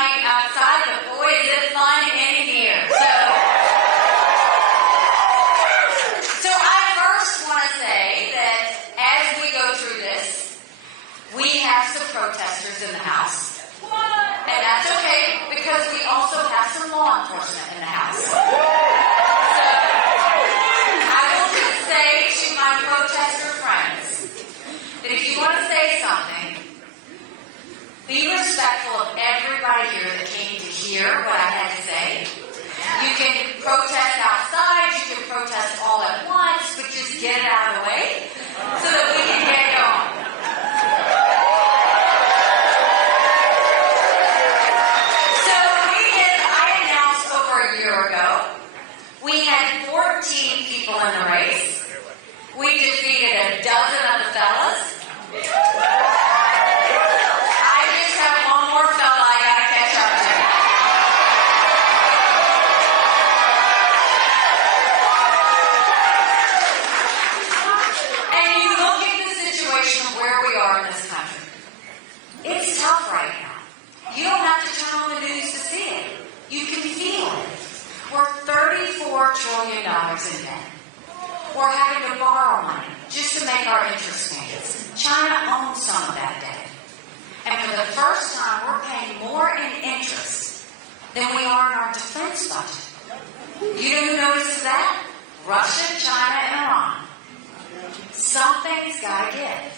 night outside, but boy, is it fun in here. So I first want to say that as we go through this, we have some protesters in the House. And that's okay, because we also have some law enforcement in the House. So I will just say to my protester friends that if you want to say something, be respectful of everybody here that came to hear what I had to say. You can protest outside, you can protest all at once, but just get it out of the way so that we can get going. So I announced over a year ago, we had 14 people in the race. We defeated a dozen of the fellas. $34 trillion in debt. We're having to borrow money just to make our interest payments. China owns some of that debt. And for the first time, we're paying more in interest than we are in our defense budget. You know who notices that? Russia, China, and Iran. Something's got to give.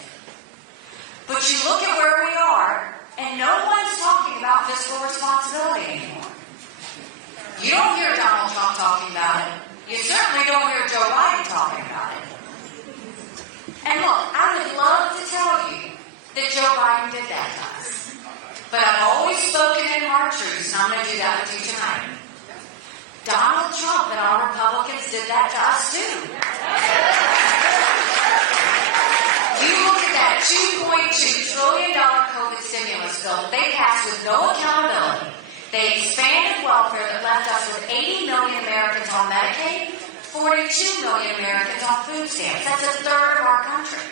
But you look at where we are, and no one's talking about fiscal responsibility anymore. You don't hear Donald Trump talking about it. You certainly don't hear Joe Biden talking about it. And look, I would love to tell you that Joe Biden did that to us. But I've always spoken in hard truths, and I'm going to do that with you tonight. Donald Trump and our Republicans did that to us too. You look at that $2.2 trillion COVID stimulus bill that they passed with no accountability. They expanded welfare that left us with 80 million Americans on Medicaid, 42 million Americans on food stamps. That's a third of our country.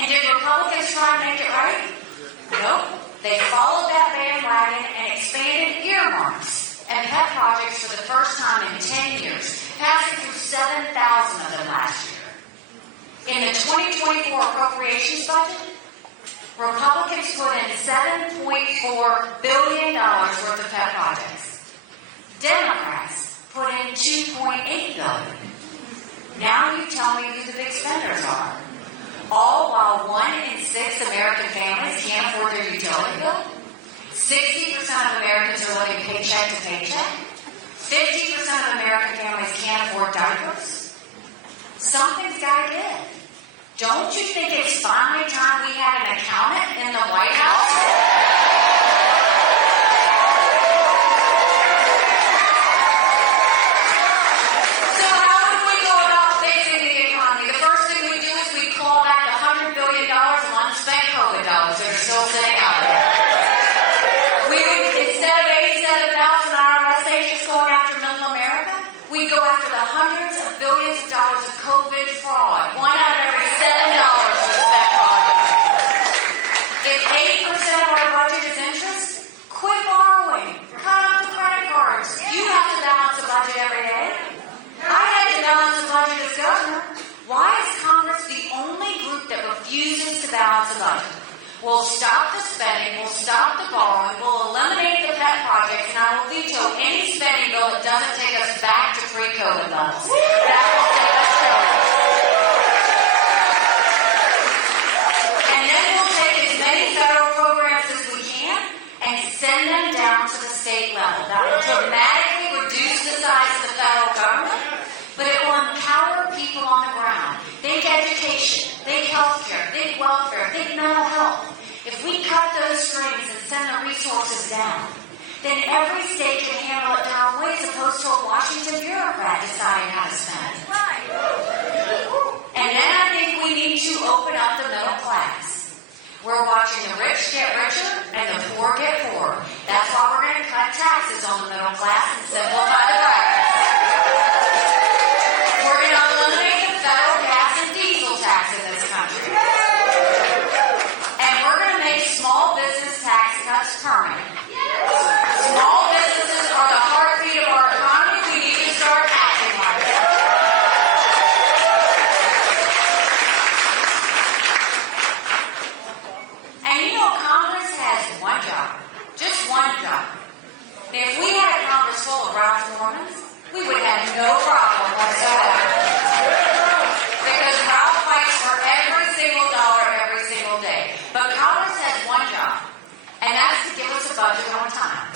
And did Republicans try to make it right? Nope. They followed that bandwagon and expanded earmarks and pet projects for the first time in 10 years, passing through 7,000 of them last year. In the 2024 appropriations budget, Republicans put in $7.4 billion worth of pet projects. Democrats put in $2.8 billion. Now you tell me who the big spenders are. All while 1 in 6 American families can't afford their utility bill. 60% of Americans are living paycheck to paycheck. 50% of American families can't afford diapers. Something's got to give. Don't you think it's finally time we had an accountant in the White House? So how do we go about fixing the economy? The first thing we do is we claw back the $100 billion of unspent COVID dollars that are still sitting out there. Instead of 87,000 IRS agents going after middle America, we go after the hundreds of billions of dollars of COVID fraud. One out of every $7 was spent projects. If 80% of our budget is interest, quit borrowing. Cut out the credit cards. You have to balance a budget every day. I had to balance a budget as governor. Why is Congress the only group that refuses to balance a budget? We'll stop the spending, we'll stop the borrowing, we'll eliminate the pet projects, and I will veto any spending bill that doesn't take us back to pre-COVID levels. That will take us trillions. And then we'll take as many federal programs as we can and send them down to the state level. That will dramatically reduce the size of the federal government, but it will empower people on the ground. Think education, think healthcare, think welfare, think mental health. If we cut those strings and send the resources down, then every state can handle it their own way as opposed to a Washington bureaucrat deciding how to spend. And then I think we need to open up the middle class. We're watching the rich get richer and the poor get poorer. That's why we're going to cut taxes on the middle class and simplify the practice. We're going to eliminate the federal gas and diesel tax in this country. And we're going to make small business tax cuts permanent. performance, we would have no problem whatsoever. Because Ralph fights for every single dollar every single day. But Congress has one job, and that's to give us a budget on time.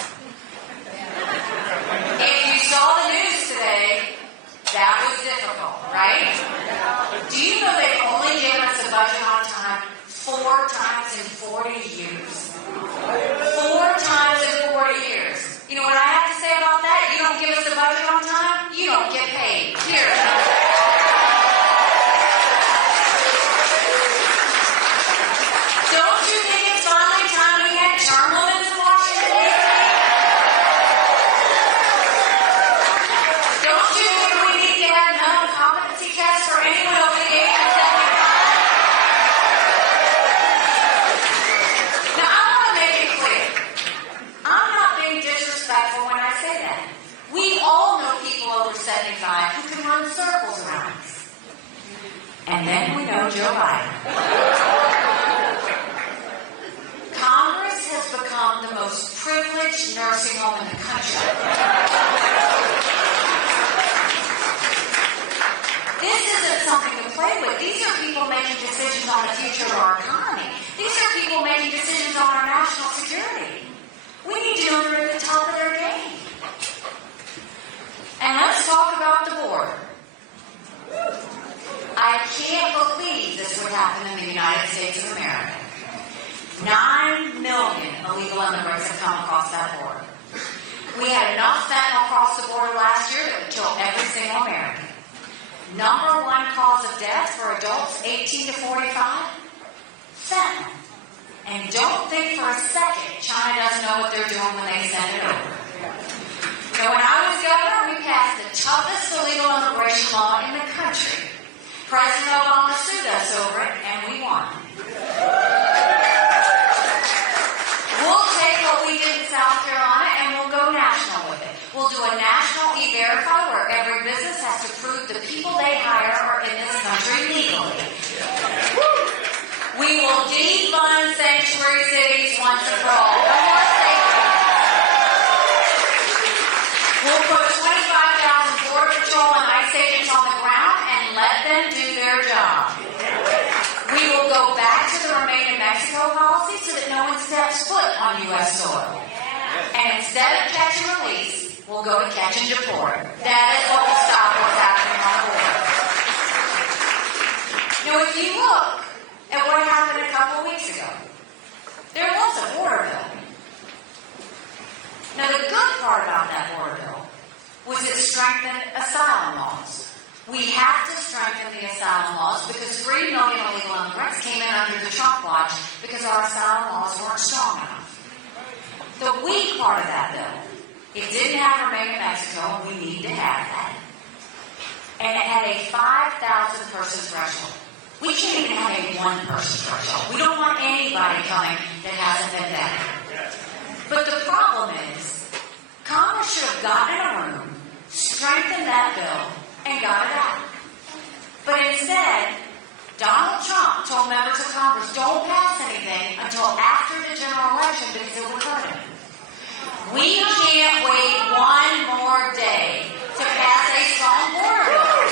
If you saw the news today, that was difficult, right? Do you know they've only given us a budget on time 4 times in 40 years? 4 times in 40 years. You know what I have to say about that? You don't give us a budget on time, you don't get paid. Here. Don't you think it's finally time we had term limits in Washington, D.C.? Don't you think we need to have non-competency tests for anyone over the age of 75? Now, I want to make it clear. I'm not being disrespectful when I say that. We all know people over 75 who can run circles around us. And then we know Joe Biden. Congress has become the most privileged nursing home in the country. This isn't something to play with. These are people making decisions on the future of our economy. These are people making decisions on our national security. We need to know they're at the top of their game. And let's talk about the border. I can't believe this would happen in the United States of America. 9 million illegal immigrants have come across that border. We had enough fentanyl across the border last year that would kill every single American. Number 1 cause of death for adults 18 to 45? Fentanyl. And don't think for a second China doesn't know what they're doing when they send it over. Now, when I was governor, we passed the toughest illegal immigration law in the country. President Obama sued us over it, and we won. We'll take what we did in South Carolina, and we'll go national with it. We'll do a national E-Verify where every business has to prove the people they hire are in this country legally. We will defund sanctuary cities once and for all. No more safety. We'll put 25,000 Border Patrol and ICE agents on the ground and let them do their job. We will go back to the Remain in Mexico policy so that no one steps foot on U.S. soil. And instead of catch and release, we'll go to catch and deport. That is what will stop what's happening on the border. Now, if you look at what happened a couple weeks ago, there was a border bill. Now, the good part about that border bill was it strengthened asylum laws. We have to strengthen the asylum laws because 3 million illegal immigrants came in under the Trump watch because our asylum laws weren't strong enough. The weak part of that bill, it didn't have Remain in Mexico, and we need to have that. And it had a 5,000 person threshold. We can't even have a 1 person threshold. We don't want anybody coming that hasn't been vetted. But the problem is, Congress should have gotten in a room, strengthened that bill, and got it out. But instead, Donald Trump told members of Congress, don't pass anything until after the general election because it would hurt him. We can't wait 1 more day to pass a strong border bill.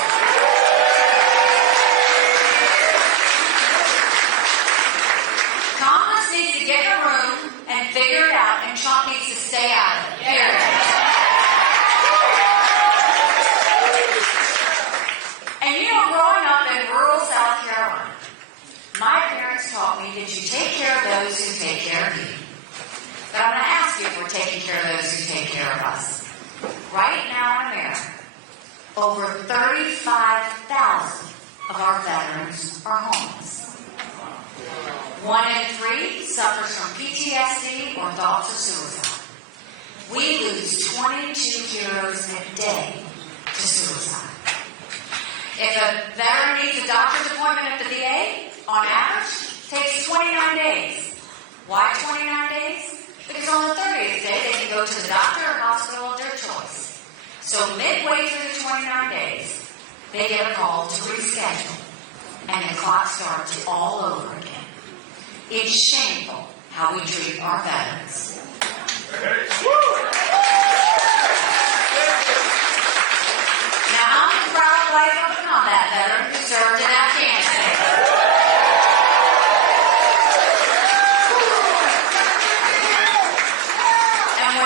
Congress needs to get in a room and figure it out, and Trump needs to stay out of it. And you know, growing up in rural South Carolina, my parents taught me that you take care of those who take care of you. But I'm going to ask you if we're taking care of those who take care of us. Right now in America, over 35,000 of our veterans are homeless. 1 in 3 suffers from PTSD or thoughts of suicide. We lose 22 heroes a day to suicide. If a veteran needs a doctor's appointment at the VA, on average, it takes 29 days. Why 29 days? Because on the 30th day, they can go to the doctor or hospital of their choice. So midway through the 29 days, they get a call to reschedule, and the clock starts all over again. It's shameful how we treat our veterans.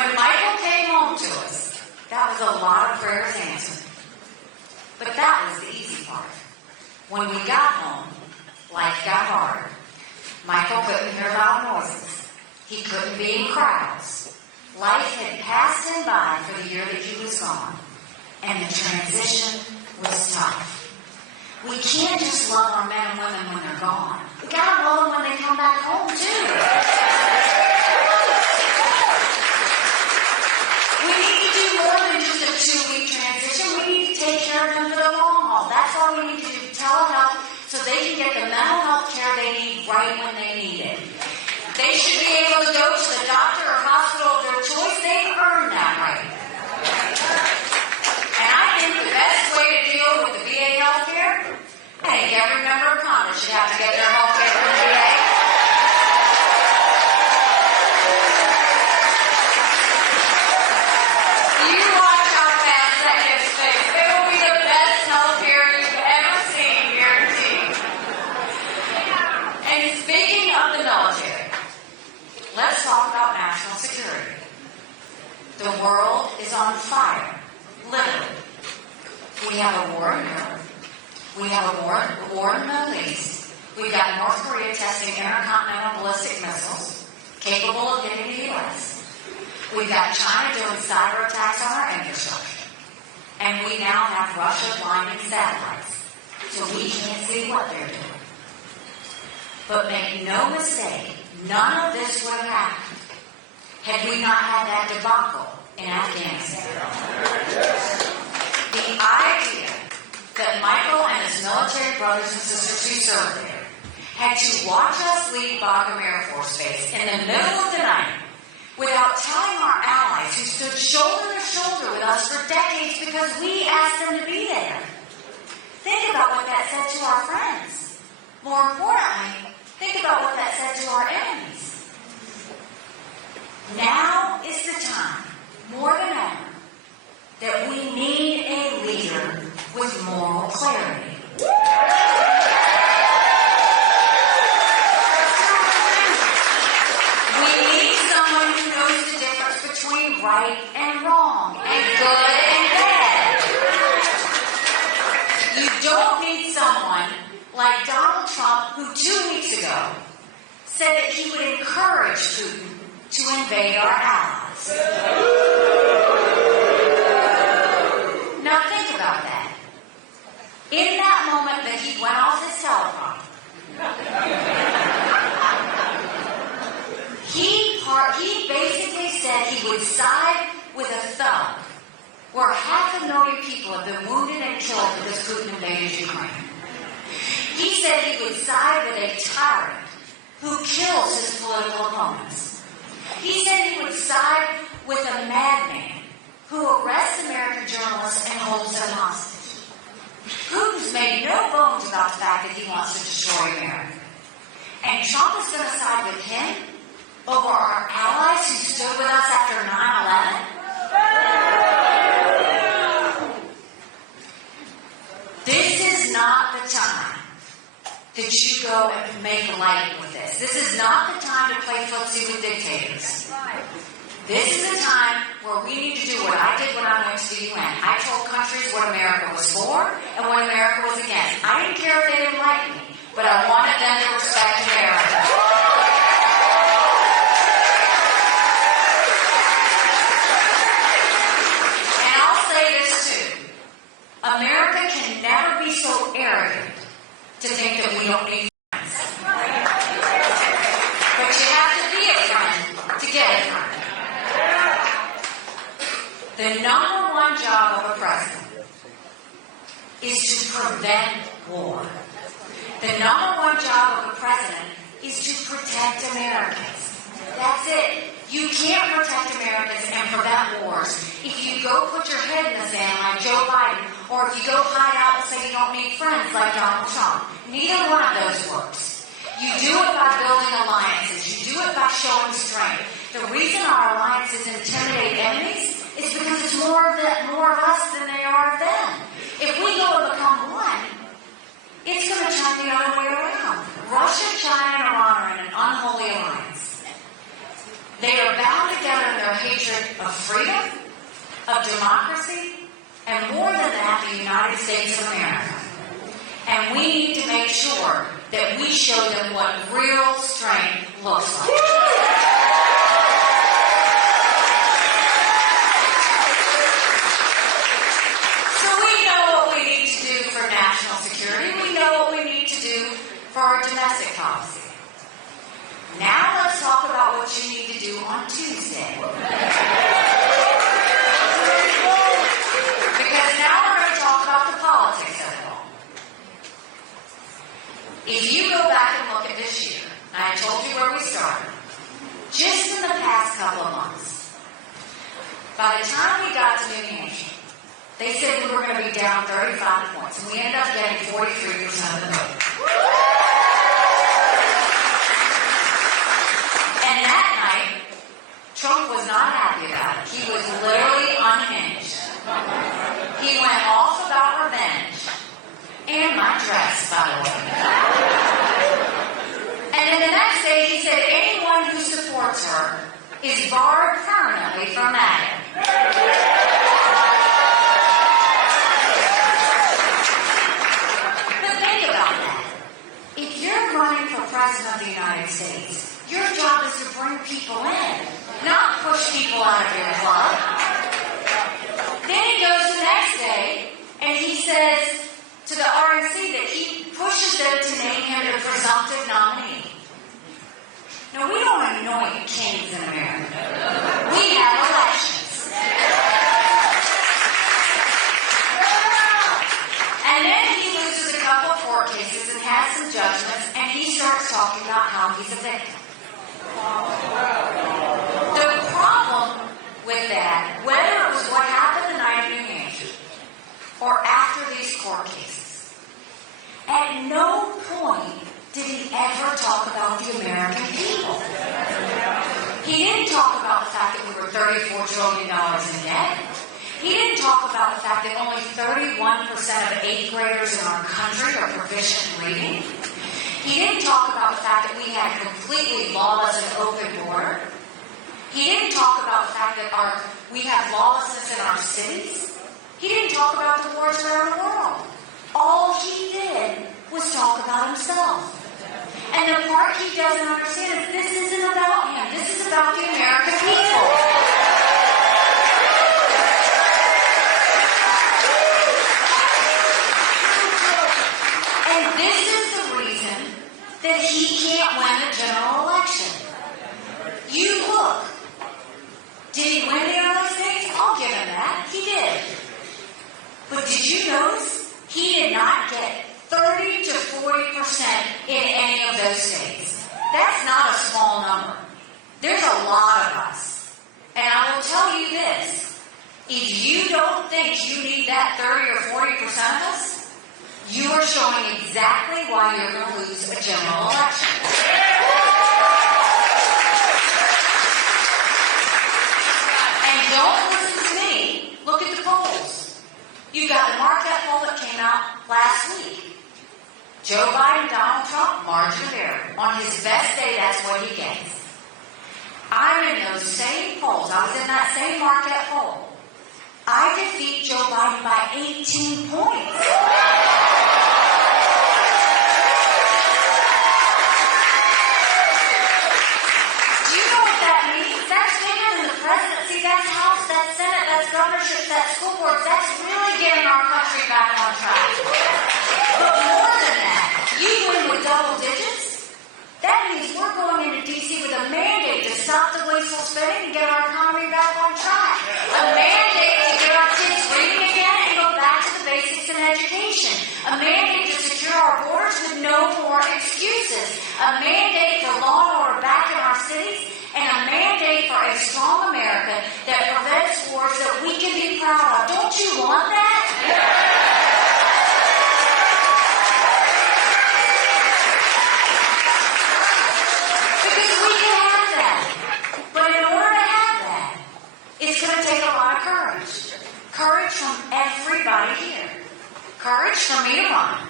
When Michael came home to us, that was a lot of prayers answered. But that was the easy part. When we got home, life got hard. Michael couldn't hear loud noises. He couldn't be in crowds. Life had passed him by for the year that he was gone. And the transition was tough. We can't just love our men and women when they're gone. We gotta love them when they come back home, too. We need to do more than just a 2-week transition. We need to take care of them for the long haul. That's why we need to do telehealth so they can get the mental health care they need right when they need it. They should be able to go to the doctor or hospital of their choice. They've earned that right. And I think the best way to deal with the VA health care, I think every member of Congress should have to get their health care from the VA. You watch how fast that gets fixed. It will be the best health care you've ever seen, guaranteed. And speaking of the military, let's talk about national security. The world is on fire, literally. We have a war in Europe. We have a war in the Middle East. We've got North Korea testing intercontinental ballistic missiles capable of hitting the U.S. We've got China doing cyber attacks on our infrastructure. And we now have Russia blinding satellites, so we can't see what they're doing. But make no mistake, none of this would have happened had we not had that debacle in Afghanistan. The idea that Michael and his military brothers and sisters who served there had to watch us leave Bagram Air Force Base in the middle of the night without telling our allies who stood shoulder to shoulder with us for decades because we asked them to be there. Think about what that said to our friends. More importantly, think about what that said to our enemies. Now is the time, more than ever, that we need a leader with moral clarity. We need someone who knows the difference between right and wrong, and good and bad. You don't need someone like Donald Trump, who 2 weeks ago said that he would encourage Putin to invade our allies. Now think about that. In that moment that he went off his teleprompter, he basically said he would side with a thug where 500,000 people have been wounded and killed because Putin invaded Ukraine. He said he would side with a tyrant who kills his political opponents. He said he would side with a madman who arrests American journalists and holds them hostage. Putin's made no bones about the fact that he wants to destroy America. And Trump is going to side with him over our allies who stood with us after 9/11? This is not the time that you go and make light with this. This is not the time to play footsie with dictators. This is a time where we need to do what I did when I went to the UN. I told countries what America was for and what America was against. I didn't care if they didn't like me, but I wanted them to respect America. And I'll say this too. America can never be so arrogant to think that we don't need friends. But you have to be a friend to get a friend. The number one job of a president is to prevent war. The number one job of a president is to protect Americans. That's it. You can't protect Americans and prevent wars if you go put your head in the sand like Joe Biden, or if you go hide out and say you don't need friends like Donald Trump. Neither one of those works. You do it by building alliances. You do it by showing strength. The reason our alliances intimidate enemies is because it's more of us than they are of them. If we go and become one, it's going to turn the other way around. Russia, China, and Iran are in an unholy alliance. They are bound together in their hatred hatred of freedom, of democracy, and more than that, the United States of America. And we need to make sure that we show them what real strength looks like. So we know what we need to do for national security. We know what we need to do for our domestic policy. Now let's talk about what you need to do on Tuesday. Because now we're going to talk about the politics of it all. If you go back and look at this year, I told you where we started. Just in the past couple of months, by the time we got to New Hampshire, they said we were going to be down 35 points, and we ended up getting 43% of the vote. And that night, Trump was not happy about it. He was literally unhinged. He went off about revenge. And my dress, by the way. And then the next day, he said anyone who supports her is barred permanently from that. But think about that. If you're running for president of the United States, your job is to bring people in, not push people out of your club. Then he goes the next day and he says to the RNC that he pushes them to name him the presumptive nominee. Now, we don't anoint kings in America. We have elections. And then he loses a couple of court cases and has some judgments, and he starts talking about how he's a victim. The problem with that, whether it was what happened the night in New Hampshire or after these court cases, at no point did he ever talk about the American people. He didn't talk about the fact that we were $34 trillion in debt. He didn't talk about the fact that only 31% of 8th graders in our country are proficient in reading. He didn't talk about the fact that we had a completely lawless and open border. He didn't talk about the fact that we have lawlessness in our cities. He didn't talk about the wars around the world. All he did was talk about himself. And the part he doesn't understand is this isn't about him. This is about the American people. And this is the reason that he can't win the general election. You look. Did he win the early states? I'll give him that. He did. But did you notice he did not get 30 to 40% in any of those states? That's not a small number. There's a lot of us. And I will tell you this. If you don't think you need that 30 or 40% of us, you are showing exactly why you're going to lose a general election. And don't listen to me. Look at the polls. You got the Marquette poll that came out last week. Joe Biden, Donald Trump, margin of error. On his best day, that's what he gets. I'm in those same polls. I was in that same Marquette poll. I defeat Joe Biden by 18 points. Do you know what that means? That's bigger than the presidency. That's House, that's Senate, that's governorship, that's school boards. That's really getting our country back on track. But more than that, you win with double digits. That means we're going into D.C. with a mandate to stop the wasteful spending and get our economy back on track. A mandate to get our kids reading again and go back to the basics in education. A mandate to secure our borders with no more excuses. A mandate for law and order back in our cities. And a mandate for a strong America that prevents wars that we can be proud of. Don't you want that? Because we can have that. But in order to have that, it's going to take a lot of courage. Courage from everybody here. Courage for me to run.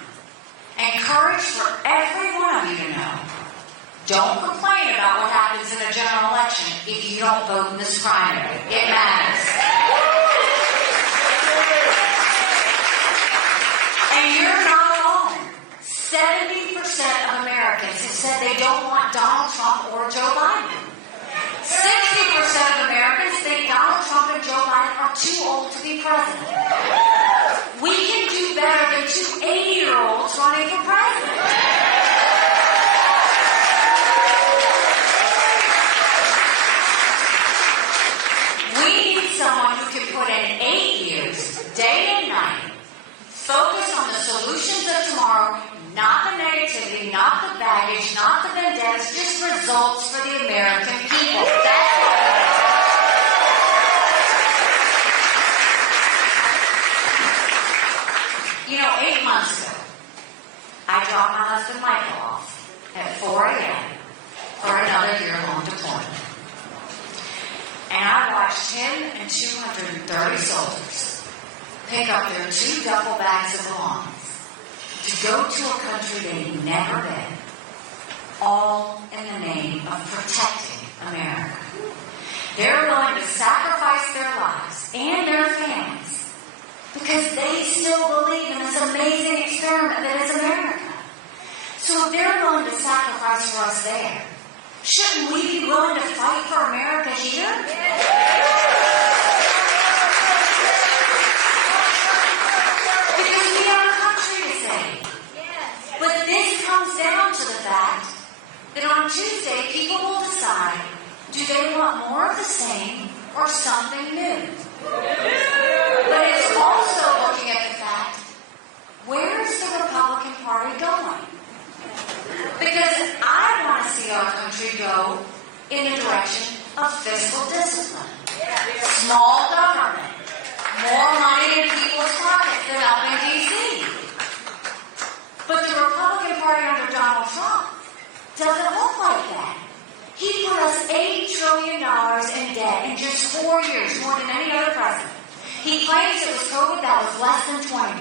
And courage for every one of you to know Don't complain about what happens in a general election if you don't vote in this primary. It matters. And you're not alone. 70% of Americans have said they don't want Donald Trump or Joe Biden. 60% of Americans think Donald Trump and Joe Biden are too old to be president. We can do better than two 80-year-olds running for president. We need someone who can put in 8 years, day and night, focus on the solutions of tomorrow, not the negativity, not the baggage, not the vendettas, just results for the American people. That's what we need. You know, 8 months ago, I dropped my husband Michael off at 4 a.m. for another year-long deployment. And I watched him and 230 soldiers pick up their 2 duffel bags of belongings to go to a country they'd never been, all in the name of protecting America. They're willing to sacrifice their lives and their families because they still believe in this amazing experiment that is America. So if they're willing to sacrifice for us there, shouldn't we be willing to fight for America here? Because we have a country to save. But this comes down to the fact that on Tuesday, people will decide, do they want more of the same or something new? But it's also looking at the fact, where is the Republican Party going? Because I want to see our country go in the direction of fiscal discipline, small government, more money in people's pockets than up in D.C. But the Republican Party under Donald Trump doesn't look like that. He put us $8 trillion in debt in just 4 years, more than any other president. He claims it was COVID that was less than 20%.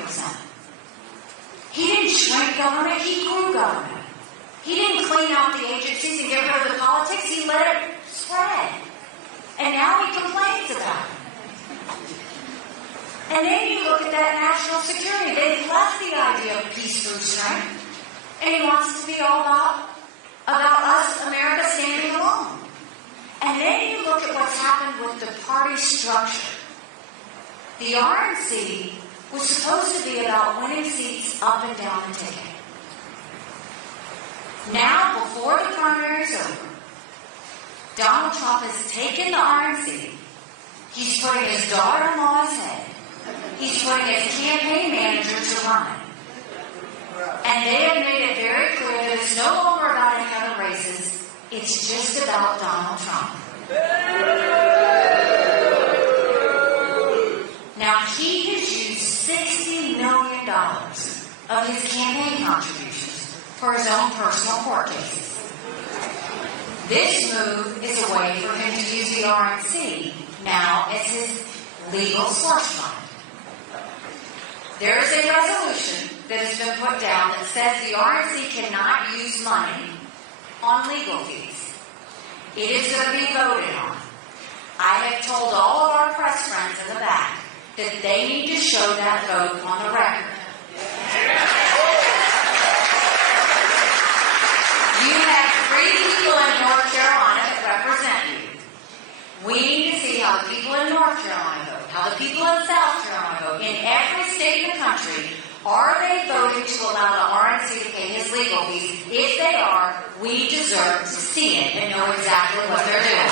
He didn't shrink government, he grew government. He didn't clean out the agencies and get rid of the politics, he let it spread. And now he complains about it. And then you look at that national security. They've left the idea of peace through strength. And he wants to be all about us, America, standing alone. And then you look at what's happened with the party structure. The RNC was supposed to be about winning seats up and down the ticket. Now, before the primary is over, Donald Trump has taken the RNC. He's putting his daughter-in-law's head. He's putting his campaign manager to run it. And they have made it very clear that it's no longer about any other races. It's just about Donald Trump. Now, he has used $60 million of his campaign contributions for his own personal court cases. This move is a way for him to use the RNC now as his legal slush fund. There is a resolution that has been put down that says the RNC cannot use money on legal fees. It is going to be voted on. I have told all of our press friends in the back that they need to show that vote on the record. You have 3 people in North Carolina that represent you. We need to see how the people in North Carolina vote, how the people in South Carolina vote. In every state in the country, are they voting to allow the RNC to pay his legal fees? If they are, we deserve to see it and know exactly what they're doing.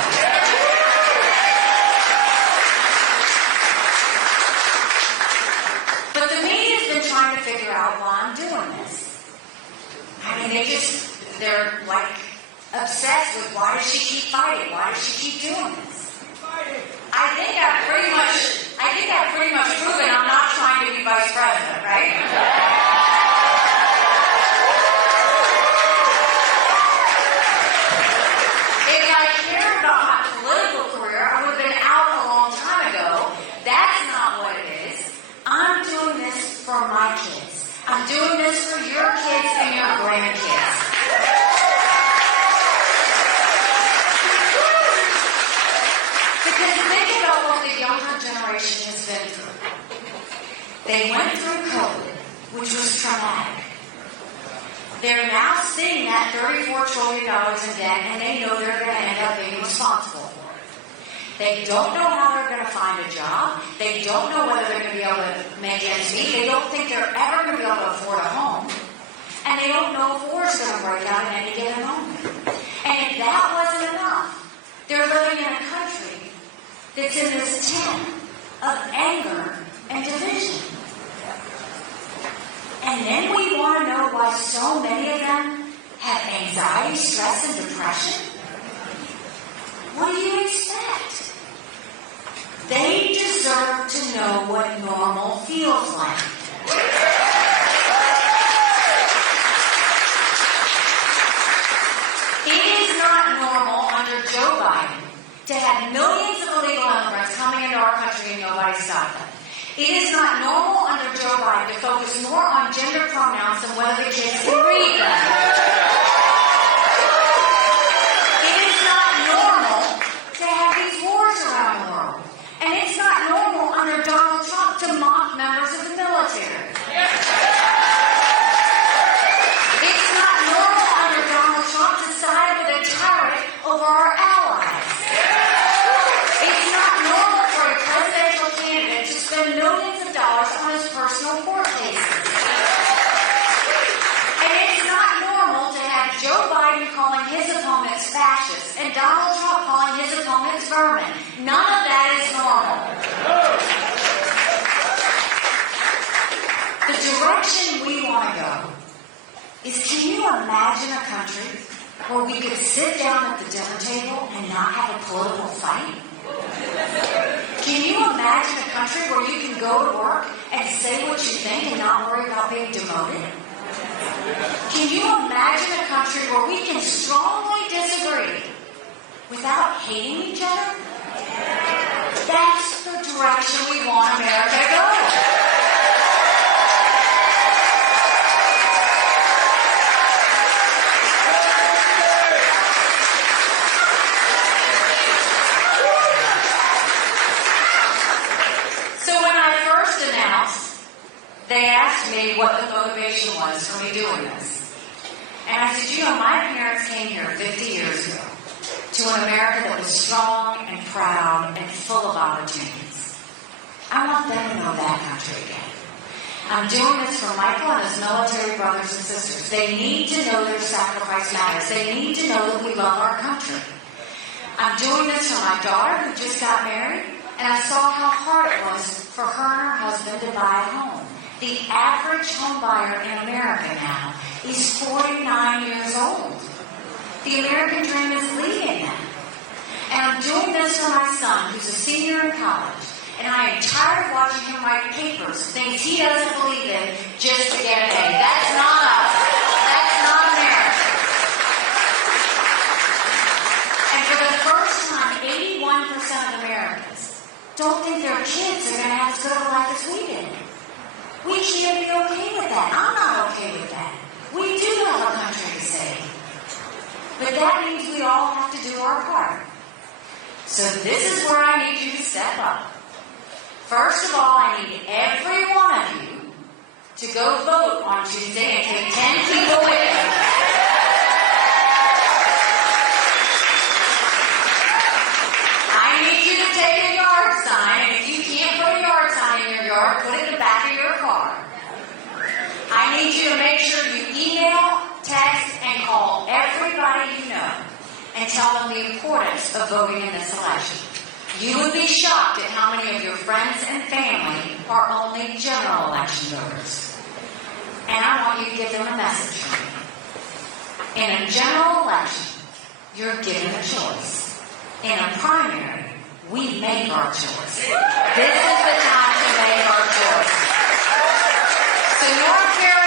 But the media's been trying to figure out why I'm doing this. I mean, they're like obsessed with why does she keep fighting? Why does she keep doing this? I think I've pretty much proven I'm not trying to be vice president, right? If I cared about my political career, I would have been out a long time ago. That's not what it is. I'm doing this for my kids. I'm doing this for your kids and your grandkids. generation has been through. They went through COVID, which was traumatic. They're now sitting at $34 trillion in debt, and they know they're going to end up being responsible for it. They don't know how they're going to find a job. They don't know whether they're going to be able to make ends meet. They don't think they're ever going to be able to afford a home. And they don't know if war is going to break out in any given moment. And if that wasn't enough, they're living in a country that's in this tent of anger and division. And then we want to know why so many of them have anxiety, stress, and depression? What do you expect? They deserve to know what normal feels like. It is not normal under Joe Biden to have millions of illegal immigrants coming into our country and nobody stopped them. It is not normal under Joe Biden to focus more on gender pronouns than whether the kids can read them. It is not normal to have these wars around the world. And it's not normal under Donald Trump to mock members of the military. It's not normal under Donald Trump to side with a tyrant over our allies. It's not normal for a presidential candidate to spend millions of dollars on his personal court cases. And it's not normal to have Joe Biden calling his opponents fascists and Donald Trump calling his opponents vermin. None of that is normal. The direction we want to go is, can you imagine a country where we could sit down at the dinner table and not have a political fight? Can you imagine a country where you can go to work and say what you think and not worry about being demoted? Can you imagine a country where we can strongly disagree without hating each other? That's the direction we want America to go. They asked me what the motivation was for me doing this. And I said, you know, my parents came here 50 years ago to an America that was strong and proud and full of opportunities. I want them to know that country again. I'm doing this for Michael and his military brothers and sisters. They need to know their sacrifice matters. They need to know that we love our country. I'm doing this for my daughter who just got married, and I saw how hard it was for her and her husband to buy a home. The average home buyer in America now is 49 years old. The American dream is leaving them. And I'm doing this for my son, who's a senior in college. And I am tired of watching him write papers, things he doesn't believe in, just to get an A. That's not us. That's not America. And for the first time, 81% of Americans don't think their kids are going to have as good of a life as we did. We can't be okay with that. I'm not okay with that. We do have a country to save. But that means we all have to do our part. So this is where I need you to step up. First of all, I need every one of you to go vote on Tuesday and take 10 people with you. I need you to take a yard sign, and if you can't put a yard sign in your yard, put it in the back of your car. I need you to make sure you email, text, and call everybody you know and tell them the importance of voting in this election. You would be shocked at how many of your friends and family are only general election voters. And I want you to give them a message from me. In a general election, you're given a choice. In a primary, we make our choice. This is the time to make our choice. So North Carolina